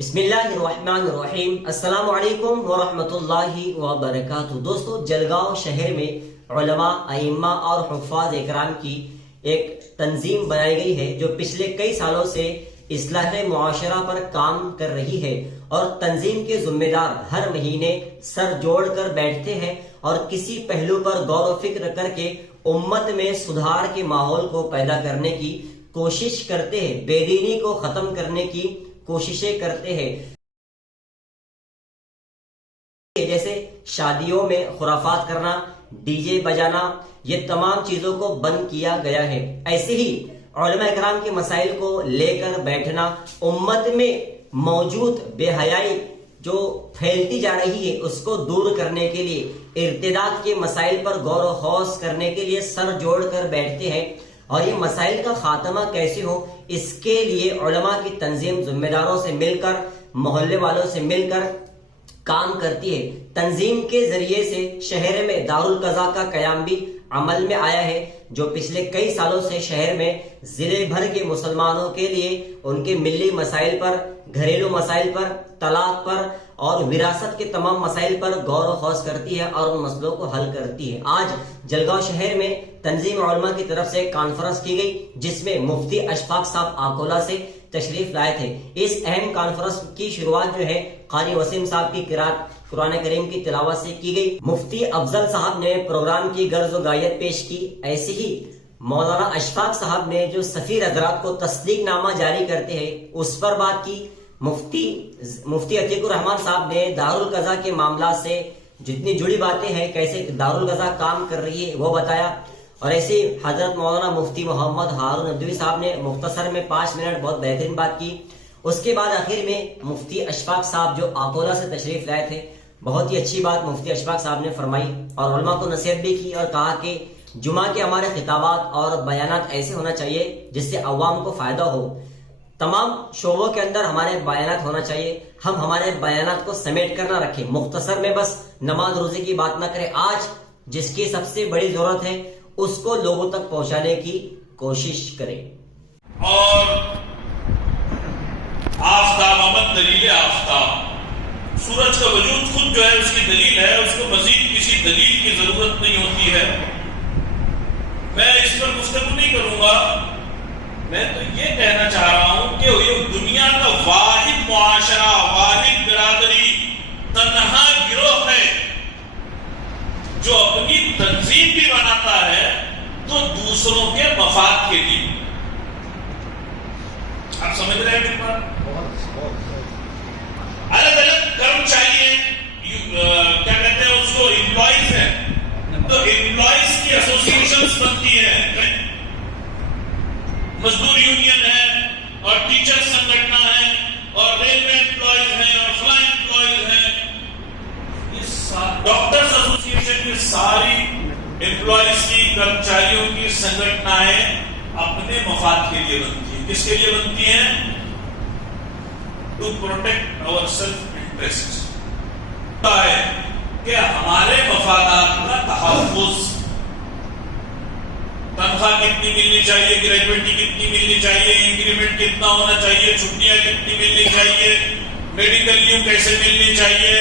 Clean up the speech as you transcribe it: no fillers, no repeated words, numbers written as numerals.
بسم اللہ الرحمن الرحیم۔ السلام علیکم ورحمۃ اللہ وبرکاتہ۔ دوستو، جلگاؤں شہر میں علماء، ائمہ اور حفاظ اکرام کی ایک تنظیم بنائی گئی ہے جو پچھلے کئی سالوں سے اصلاح معاشرہ پر کام کر رہی ہے، اور تنظیم کے ذمہ دار ہر مہینے سر جوڑ کر بیٹھتے ہیں اور کسی پہلو پر غور و فکر کر کے امت میں سدھار کے ماحول کو پیدا کرنے کی کوشش کرتے ہیں، بے دینی کو ختم کرنے کی کوششیں کرتے ہیں، جیسے شادیوں میں خرافات کرنا، ڈی جے بجانا، یہ تمام چیزوں کو بند کیا گیا ہے۔ ایسے ہی علماء اکرام کے مسائل کو لے کر بیٹھنا، امت میں موجود بے حیائی جو پھیلتی جا رہی ہے اس کو دور کرنے کے لیے، ارتداد کے مسائل پر غور و خوض کرنے کے لیے سر جوڑ کر بیٹھتے ہیں، اور یہ مسائل کا خاتمہ کیسے ہو اس کے لیے علماء کی تنظیم ذمہ داروں سے مل کر، محلے والوں سے مل کر کام کرتی ہے۔ تنظیم کے ذریعے سے شہر میں دارالقضاء کا قیام بھی عمل میں آیا ہے، جو پچھلے کئی سالوں سے شہر میں ضلع بھر کے مسلمانوں کے لیے ان کے ملی مسائل پر، گھریلو مسائل پر، طلاق پر اور وراثت کے تمام مسائل پر غور و خوض کرتی ہے اور ان مسئلوں کو حل کرتی ہے۔ آج جلگاؤں شہر میں تنظیم علماء کی طرف سے کانفرنس کی گئی، جس میں مفتی اشفاق صاحب آکولہ سے تشریف لائے تھے۔ اس اہم کانفرنس کی شروعات جو ہے قاری وسیم صاحب کی قرات قرآن کریم کی تلاوت سے کی گئی۔ مفتی افضل صاحب نے پروگرام کی غرض و غایت پیش کی۔ ایسے ہی مولانا اشفاق صاحب نے جو سفیر حضرات کو تصدیق نامہ جاری کرتے ہیں اس پر بات کی۔ مفتی عتیق الرحمان صاحب نے دارالقضاء کے معاملات سے جتنی جڑی باتیں ہیں، کیسے دارالقضاء کام کر رہی ہے، وہ بتایا۔ اور ایسے حضرت مولانا مفتی محمد ہارون ندوی صاحب نے مختصر میں 5 منٹ بہت بہترین بات کی۔ اس کے بعد آخر میں مفتی اشفاق صاحب جو آکولہ سے تشریف لائے تھے، بہت ہی اچھی بات مفتی اشفاق صاحب نے فرمائی اور علماء کو نصیحت بھی کی، اور کہا کہ جمعہ کے ہمارے خطابات اور بیانات ایسے ہونا چاہیے جس سے عوام کو فائدہ ہو۔ تمام شعبوں کے اندر ہمارے بیانات ہونا چاہیے، ہم ہمارے بیانات کو سمیٹ کر نہ رکھیں، مختصر میں بس نماز روزے کی بات نہ کریں۔ آج جس کی سب سے بڑی ضرورت ہے اس کو لوگوں تک پہنچانے کی کوشش کریں۔ اور آفتاب آمد دلیل آفتاب، سورج کا وجود خود جو ہے اس کی دلیل ہے، اس کو مزید کسی دلیل کی ضرورت نہیں ہوتی ہے۔ میں اس پر گفتگو نہیں کروں گا، میں تو یہ کہنا چاہ رہا ہوں کہ یہ دنیا کا واحد معاشرہ، واحد برادری، تنہا گروہ ہے جو اپنی تنظیم بھی بناتا ہے تو دوسروں کے مفاد کے لیے۔ آپ سمجھ رہے ہیں میری بات؟ الگ الگ کرمچاری کیا کہتے ہیں اس کو، امپلائیز ہیں، تو امپلائیز کی ایسوسیشنز بنتی ہیں، مزدور یونین ہے اور ٹیچر سنگھٹنا ہے اور ریلوے امپلائیز ہیں اور فلائی امپلائیز ہیں، یہ ڈاکٹرز ایسوسیشن کی ساری امپلائیز کی، کرمچاریوں کی سنگھٹنائیں اپنے مفاد کے لیے بنتی ہیں۔ کس کے لیے بنتی ہیں؟ To protect our self interest, ہے کہ ہمارے مفادات کا تحفظ۔ تنخواہ کتنی ملنی چاہیے، گریجویٹی کتنی ملنی چاہیے، انکریمنٹ کتنا ہونا چاہیے، چھٹیاں کتنی ملنی چاہیے، میڈیکل لیو کیسے ملنی چاہیے۔